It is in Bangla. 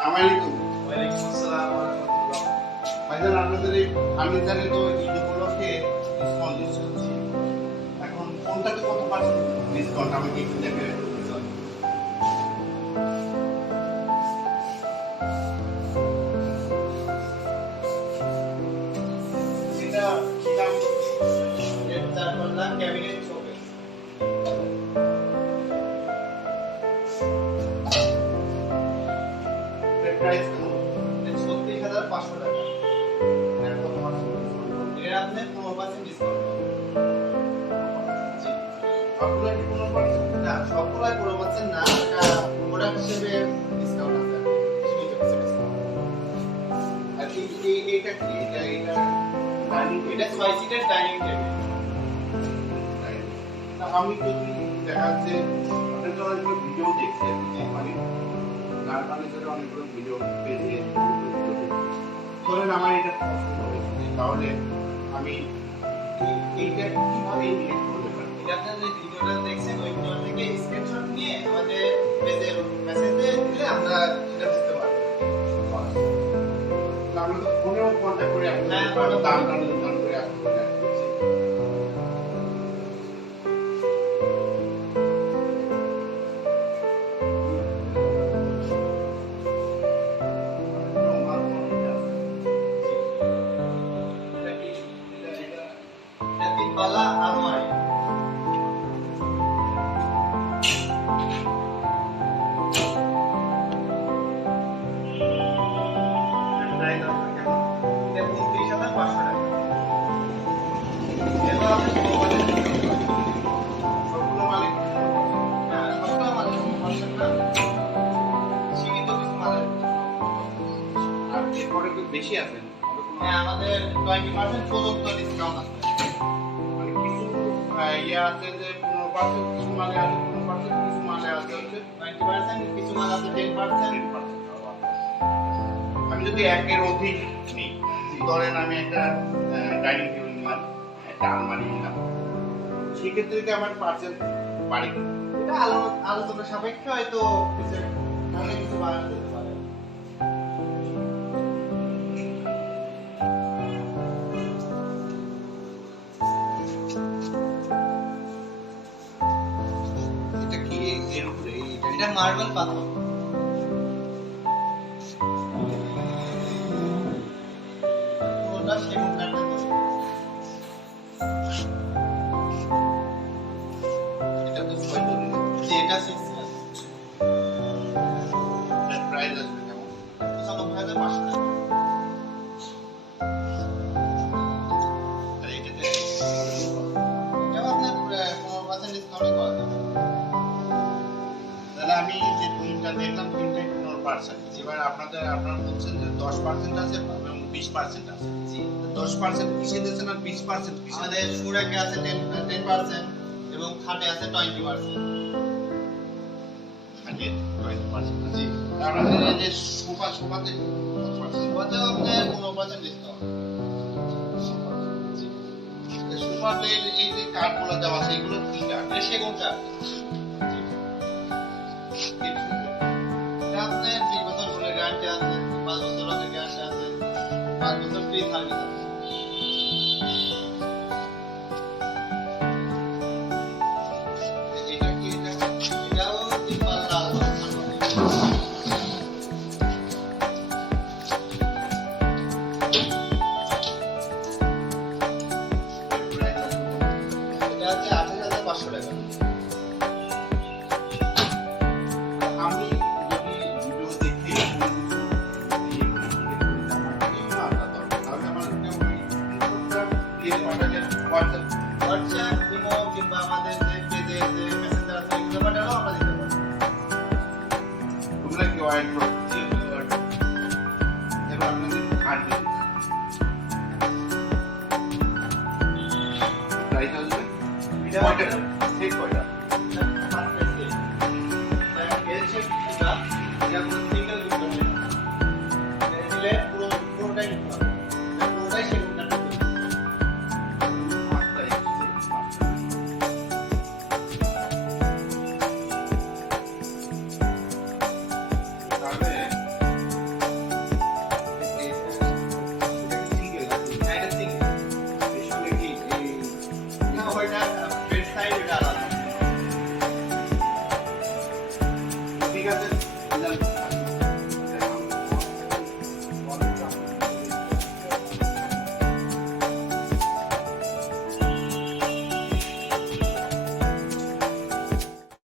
আসসালামাইকুম। ওয়ালাইকুম আসসালাম ওয়া রাহমাতুল্লাহ। ভাইজান আপনাদের এই ফার্নিচারে তো ঈদ উপলক্ষে ডিসকাউন্ট দিচ্ছি। এখন কোনটাতে কত পার্সেন্ট ডিসকাউন্ট আমাকে একটু দেখে দিন। এটা দাম 4 পাল্লা ক্যাবিনেট শোকেস। এর প্রাইস কেমন? 36,500 টাকা। এর কত পার্সেন্ট ডিসকাউন্ট? এর আপনি 15% ডিসকাউন্ট পাবেন। জি। আপনারা কি 15%? না, সবগুলাই 15% না, এটা প্রোডাক্ট হিসেবে ডিসকাউন্ট আছে। সীমিত কিছু ডিসকাউন্ট। আর এইটা কি? এটা ডাইনিং এটা 6 সিটের ডাইনিং টেবিল। না, আমি যদি দেখা যাচ্ছে আপনার তো অনেকগুলো ভিডিও দেখছি আর কি, মানে গান ফার্নিচারে অনেকগুলো ভিডিও পেজে ধরেন আমার এটা পছন্দ হয়েছে, তাহলে আমি এইটা কিভাবে ইন্ডিকেট করতে পারি? এটা আপনার যে ভিডিওটা দেখছেন ওই ভিডিও থেকে স্ক্রিনশট নিয়ে আমাদের পেজের মেসেজে দিলে আমরা সেটা বুঝতে পারবো। আমরা তো ফোনেও কন্ট্যাক্ট করে হ্যাঁ, আপনার দামটা নির্ধারণ করে আসতে পারি। এটা কি? এটা 3 পাল্লা আলমারি। প্রাইস আপনার কেমন? এটা 29,500 টাকা। এটা আপনি সবগুলো মালিক হ্যাঁ, সবগুলো মাল পাচ্ছেন না। সীমিত কিছু মালের। আর এরপরে একটু বেশি আছেন হ্যাঁ, আমাদের 20% প্রদত্ত ডিসকাউন্ট আছে। মানে কিছু ইয়ে আছে যে 15% কিছু মালে আছে, 15% কিছু মালে আছে হচ্ছে 20% কিছু মাল আছে 10%। 10%। আমি যদি একের অধিক নিই, ধরেন আমি একটা ডাইনিং টেবিল নিলাম, একটা আলমারি নিলাম, সেক্ষেত্রে কি আমার পার্সেন্ট বাড়ে কি? এটা আলোচনা সাপেক্ষে হয়তো অনেক কিছু বাড়ানো যেতে পারে। এটা কি এর উপরে এটা মার্বেল পাথর। পুরোটা সেগুন কাঠের তৈরি। এটা তো 6 ধরে যে এটা 6 ইয়ার্স। এর প্রাইস আসবে কেমন? 95,500 টাকা। আর এটাতে এটাও আপনার 15% ডিসকাউন্ট করা যাবে। তাহলে আমি যে তিনটা দেখলাম তিনটাই 15%, এবার আপনারা বলছেন যে 10% আছে এবং 20% আছে। জি। 10% কিসে দিচ্ছেন আর 20% কিসে? আমাদের সুরাকে আছে 10% এবং খাটে আছে 20%। আগে 20% আছে। জি। আমাদের এই যে সোফাতে কত পার্সেন্ট? ওটাও আপনার 15% ডিসকাউন্ট। জি। সোফাতে এই যে কাঠগুলো দেওয়া আছে এগুলো কি কাঠ? এটা সেগুন কাঠ। জি। এটা আপনার 2 বছর ধরে গ্যারান্টি আছে, 5 বছর ধরে গ্যারান্টি আছে, 5 বছর ফ্রি সার্ভিস আছে। এটা কি এটা? এটাও 3 পাল্লা আলমারি। এটা হচ্ছে 28,500 টাকা। আমি যদি ভিডিও দেখি তাহলে আমার হোয়াটসঅ্যাপ, ইমো কিংবা আমাদের যে পেজে যে মেসেঞ্জার আছে এগুলো পাঠালেও আমরা দিতে পারি। তোমরা কি ওয়াইড করছি? এবার আপনাদের কাটবে প্রাইস আসবে এটা কয়টা ঠিক কয়টা? পুরোটাই সেগুন কাঠের তৈরি। তাহলে আছে